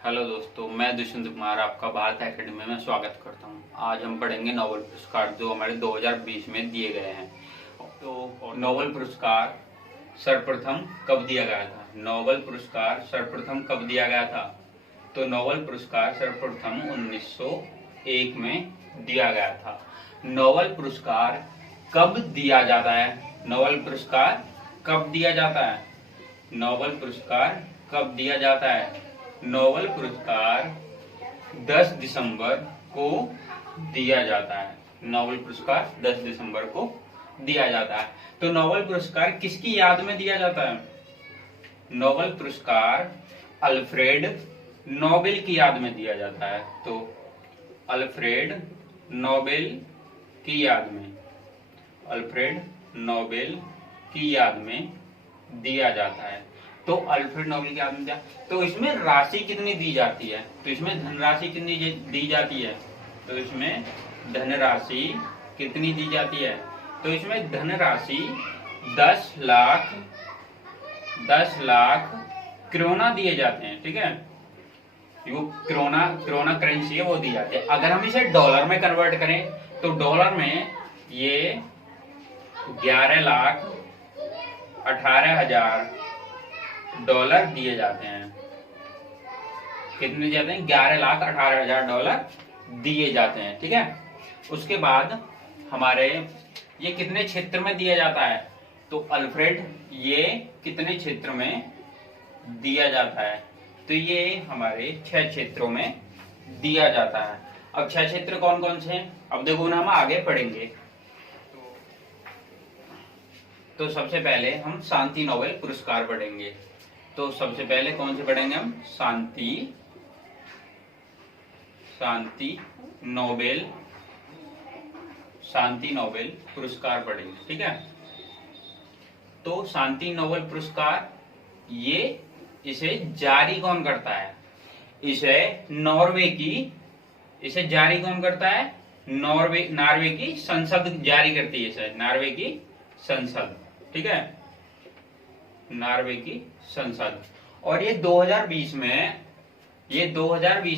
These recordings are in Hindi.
हेलो दोस्तों, मैं दुष्यंत कुमार आपका भारत एकेडमी में स्वागत करता हूं। आज हम पढ़ेंगे नोबेल पुरस्कार जो हमारे 2020 में दिए गए हैं। तो नोबेल पुरस्कार सर्वप्रथम कब दिया गया था? नोबेल पुरस्कार सर्वप्रथम कब दिया गया था? तो नोबेल पुरस्कार सर्वप्रथम 1901 में दिया गया था। नोबेल पुरस्कार कब दिया जाता है? नोबेल पुरस्कार कब दिया जाता है? नोबेल पुरस्कार कब दिया जाता है? नोबेल पुरस्कार 10 दिसंबर को दिया जाता है। नोबेल पुरस्कार 10 दिसंबर को दिया जाता है। तो नोबेल पुरस्कार किसकी याद में दिया जाता है? नोबेल पुरस्कार अल्फ्रेड नोबेल की याद में दिया जाता है। तो अल्फ्रेड नोबेल की याद में, अल्फ्रेड नोबेल की याद में दिया जाता है। तो अल्फ्रेड नोबेल की याद में दिया, तो इसमें राशि कितनी दी जाती है? तो इसमें धनराशि कितनी दी जाती है? तो इसमें धनराशि कितनी दी जाती है? तो इसमें धनराशि 10 लाख क्रोना दिए जाते हैं। ठीक है, वो क्रोना करेंसी है, वो दी जाती है। अगर हम इसे डॉलर में कन्वर्ट करें तो डॉलर में ये 11,18,000 डॉलर दिए जाते हैं। कितने दिए जाते हैं? 11,18,000 डॉलर दिए जाते हैं। ठीक है, उसके बाद हमारे ये कितने क्षेत्र में दिया जाता है? तो अल्फ्रेड ये कितने क्षेत्र में दिया जाता है? तो ये हमारे 6 क्षेत्रों में दिया जाता है। अब 6 क्षेत्र कौन कौन से हैं? अब देखो ना, हम आगे पढ़ेंगे। तो सबसे पहले हम शांति नोबेल पुरस्कार पढ़ेंगे। तो सबसे पहले कौन से पढ़ेंगे हम? शांति नोबेल पुरस्कार पढ़ेंगे। ठीक है, तो शांति नोबेल पुरस्कार इसे जारी कौन करता है? इसे जारी कौन करता है? नॉर्वे की संसद जारी करती है इसे, नॉर्वे की संसद। ठीक है, नॉर्वे की संसद। और ये 2020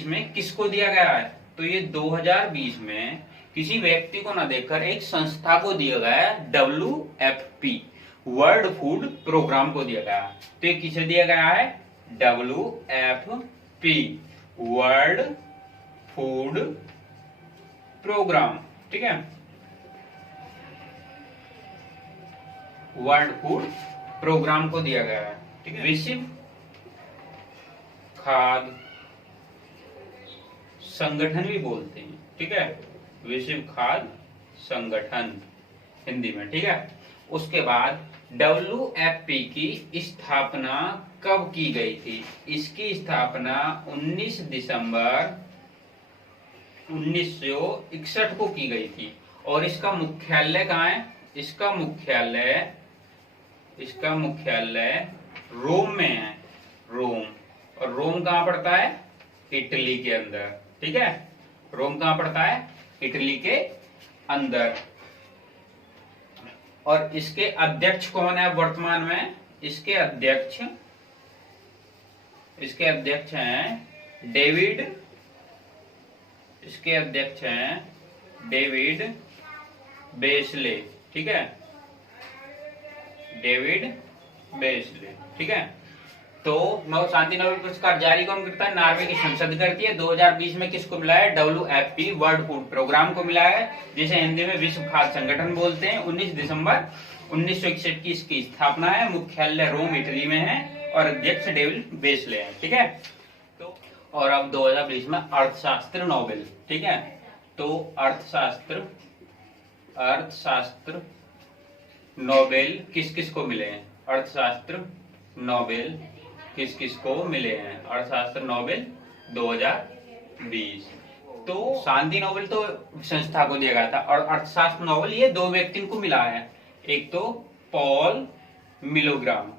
में किसको दिया गया है? तो ये 2020 में किसी व्यक्ति को ना देकर एक संस्था को दिया गया है, WFP, वर्ल्ड फूड प्रोग्राम को दिया गया है। तो ये किसे दिया गया है? WFP, world food programme. ठीक है, वर्ल्ड फूड प्रोग्राम को दिया गया है। ठीक है, विश्व खाद्य संगठन भी बोलते हैं। ठीक है, विश्व खाद्य संगठन हिंदी में। ठीक है, उसके बाद WFP की स्थापना कब की गई थी? इसकी स्थापना 19 दिसंबर 1961 को की गई थी। और इसका मुख्यालय कहाँ है? इसका मुख्यालय रोम में है, रोम। और रोम कहाँ पड़ता है? इटली के अंदर। ठीक है, रोम कहाँ पड़ता है? इटली के अंदर। और इसके अध्यक्ष कौन है वर्तमान में? इसके अध्यक्ष हैं डेविड बेस्ले। ठीक है, डेविड बेस्ले। ठीक है, तो शांति नोबेल पुरस्कार जारी कौन करता है? नॉर्वे की संसद करती है। 2020 में किसको मिला है? WFP, वर्ल्ड फूड प्रोग्राम को मिला है, जिसे हिंदी में विश्व खाद्य संगठन बोलते हैं। 19 दिसंबर 1961 की इसकी स्थापना है। मुख्यालय रोम इटली में है और अध्यक्ष डेविड बेस्ले है। ठीक है, तो और अब 2020 में अर्थशास्त्र नोबेल। ठीक है, तो अर्थशास्त्र नोबेल किस किस को मिले हैं? अर्थशास्त्र नोबेल किस किस को मिले हैं? अर्थशास्त्र नोबेल 2020। तो शांति नोबेल तो संस्था को दिया गया था, और अर्थशास्त्र नोबेल ये 2 व्यक्ति को मिला है। एक तो पॉल मिलोग्राम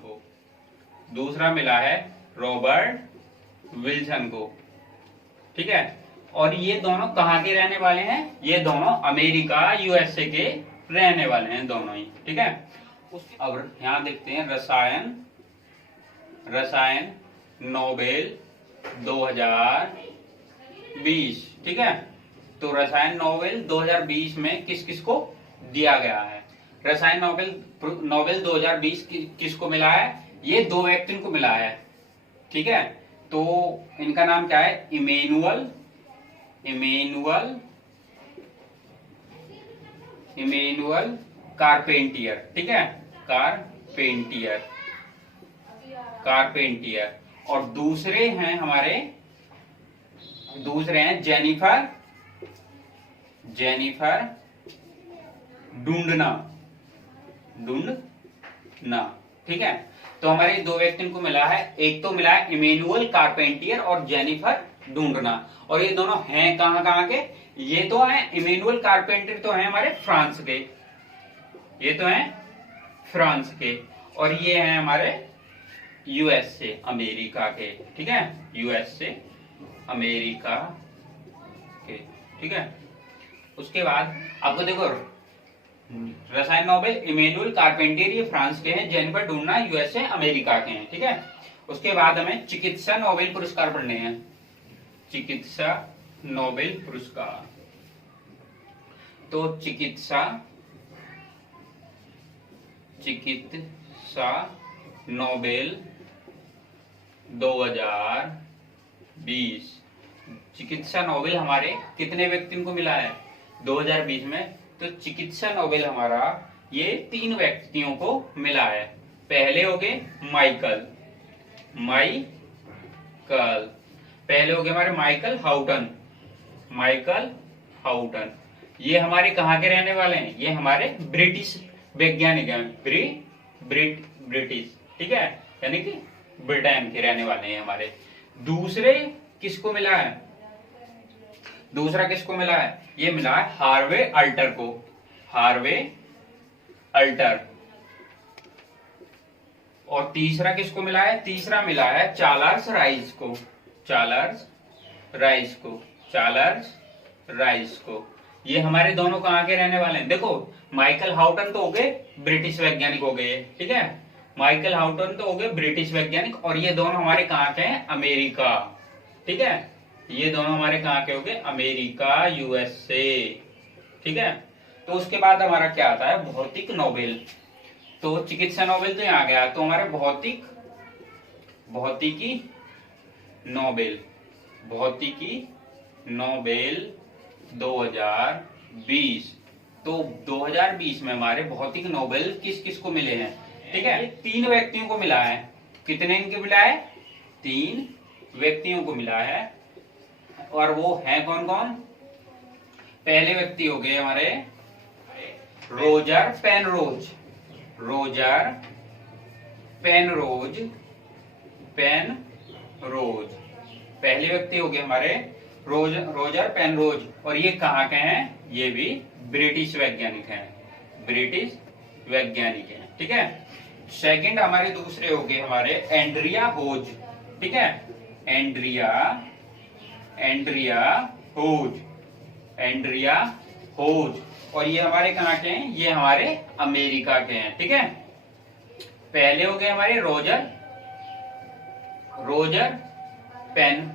को, दूसरा मिला है रॉबर्ट विल्सन को। ठीक है, और ये दोनों कहाँ के रहने वाले हैं? ये दोनों अमेरिका USA के रहने वाले हैं दोनों ही। ठीक है, अब यहाँ देखते हैं रसायन नोबेल 2020। ठीक है, तो रसायन नोबेल 2020 में किस किस को दिया गया है? रसायन नोबेल 2020 किसको मिला है? ये दो व्यक्ति को मिला है। ठीक है, तो इनका नाम क्या है? इमेनुअल कारपेंटियर। ठीक है, कारपेंटियर। और दूसरे हैं जेनिफर डुंडना। ठीक है, तो हमारे दो व्यक्ति को मिला है। एक तो मिला है इमेनुअल कारपेंटियर और जेनिफर डुंडना। और ये दोनों हैं कहां के? ये तो है इमेनुअल कारपेंटियर, तो है हमारे फ्रांस के। ये तो है फ्रांस के, और ये हैं हमारे यूएस से, अमेरिका के। ठीक है, यूएस से अमेरिका के। ठीक है, उसके बाद आपको देखो, रसायन नोबेल इमेनुअल कारपेंटियर ये फ्रांस के हैं, जेनिफर डुंडना यूएस से अमेरिका के हैं। ठीक है, उसके बाद हमें चिकित्सा नोबेल पुरस्कार पढ़ने हैं। चिकित्सा नोबेल पुरस्कार, तो चिकित्सा नोबेल 2020। चिकित्सा नोबेल हमारे कितने व्यक्तियों को मिला है 2020 में? तो चिकित्सा नोबेल हमारा ये 3 व्यक्तियों को मिला है। पहले हो गए माइकल। पहले हो गए हमारे माइकल हाउटन। ये हमारे कहाँ के रहने वाले हैं? ये हमारे ब्रिटिश वैज्ञानिक हैं, ब्रिटिश। ठीक है, यानी कि ब्रिटेन के रहने वाले हैं हमारे। दूसरा किसको मिला है? ये मिला है हार्वे अल्टर को। और तीसरा किसको मिला है? तीसरा मिला है चार्ल्स राइस को। ये हमारे दोनों कहाँ के रहने वाले हैं? देखो, माइकल हाउटन तो हो गए ब्रिटिश वैज्ञानिक हो गए। ठीक है, माइकल हाउटन तो हो गए ब्रिटिश वैज्ञानिक, और ये दोनों हमारे कहाँ के हैं? अमेरिका। ठीक है, ये दोनों हमारे कहाँ के हो गए? America, USA. ठीक है, तो उसके बाद हमारा क्या आता है? भौतिक नोबेल। तो चिकित्सा नोबेल तो यहाँ गया, तो हमारे भौतिकी नोबेल 2020। तो 2020 में हमारे भौतिक नोबेल किस किस को मिले हैं? ठीक है, 3 व्यक्तियों को मिला है। कितने इनके मिला है? 3 व्यक्तियों को मिला है। और वो हैं कौन कौन? पहले व्यक्ति हो गए हमारे रोजर पेनरोज। पहले व्यक्ति हो गए हमारे रोजर पेनरोज। और ये कहाँ के हैं? ये भी ब्रिटिश वैज्ञानिक हैं। ठीक है, सेकंड हमारे दूसरे हो गए हमारे एंड्रिया होज। ठीक है, एंड्रिया होज। और ये हमारे कहाँ के हैं? ये हमारे अमेरिका के हैं। ठीक है, पहले हो गए हमारे रोजर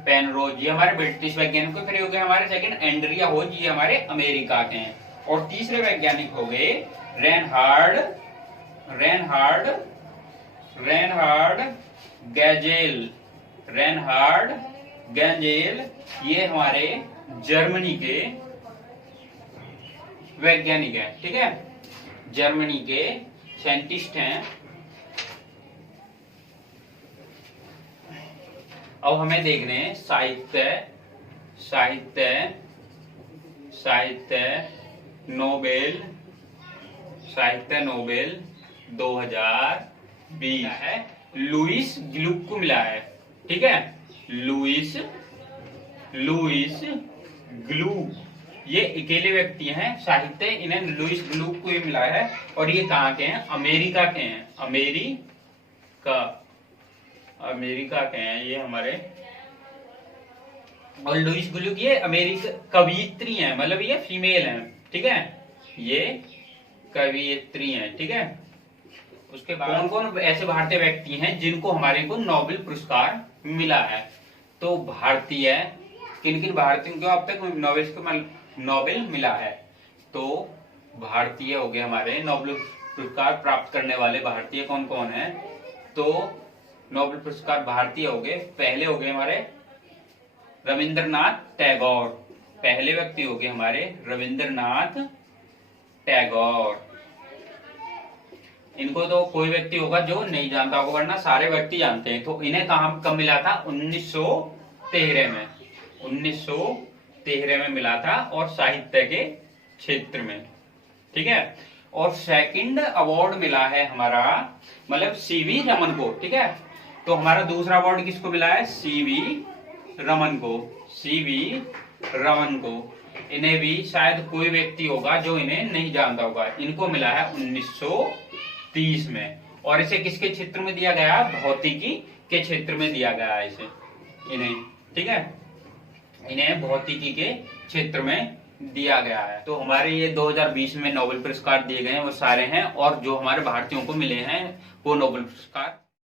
पेनरोज, ये हमारे ब्रिटिश वैज्ञानिक। फिर हो गए हमारे सेकंड एंड्रिया होज, ये हमारे अमेरिका के हैं। और तीसरे वैज्ञानिक हो गए रेनहार्ड गैजेल। ये हमारे जर्मनी के वैज्ञानिक हैं। ठीक है, जर्मनी के साइंटिस्ट हैं। अब हमें देखने हैं साहित्य नोबेल 2020 है। लुईस ग्लुक को मिला है। ठीक है, लुईस ग्लुक, ये अकेले व्यक्ति हैं साहित्य, इन्हें लुईस ग्लुक को ये मिला है। और ये कहाँ के हैं? अमेरिका के हैं। अमेरिका के हैं ये हमारे। और लुईस ग्लुक ये अमेरिका कवयित्री हैं, मतलब ये फीमेल हैं। ठीक है, ये कवयित्री हैं। ठीक है, उसके बाद कौन कौन ऐसे भारतीय व्यक्ति हैं जिनको हमारे को नोबेल पुरस्कार मिला है। तो भारतीय, किन किन भारतीयों को अब तक नोबेल मिला है। तो भारतीय हो गए हमारे, नोबेल पुरस्कार प्राप्त करने वाले भारतीय कौन कौन है। तो नोबेल पुरस्कार भारतीय हो गए, पहले हो गए हमारे रविंद्रनाथ टैगोर, पहले व्यक्ति हो गए हमारे रविंद्रनाथ टैगोर। इनको तो कोई व्यक्ति होगा जो नहीं जानता होगा, वरना सारे व्यक्ति जानते हैं। तो इन्हें कब मिला था, 1913 में, 1913 में मिला था, और साहित्य के क्षेत्र में, ठीक है। और सेकंड अवार्ड मिला है हमारा मतलब सीवी रमन को, ठीक है। तो हमारा दूसरा अवार्ड किसको मिला है, सीवी रमन को, सीवी रमन को। इन्हें भी शायद कोई व्यक्ति होगा जो इन्हें नहीं जानता होगा। इनको मिला है 1930 में, और इसे किसके क्षेत्र में दिया गया, भौतिकी के क्षेत्र में दिया गया है इसे, इन्हें, ठीक है, इन्हें भौतिकी के क्षेत्र में दिया गया है। तो हमारे ये 2020 में नोबेल पुरस्कार दिए गए हैं वो सारे हैं, और जो हमारे भारतीयों को मिले हैं वो नोबेल पुरस्कार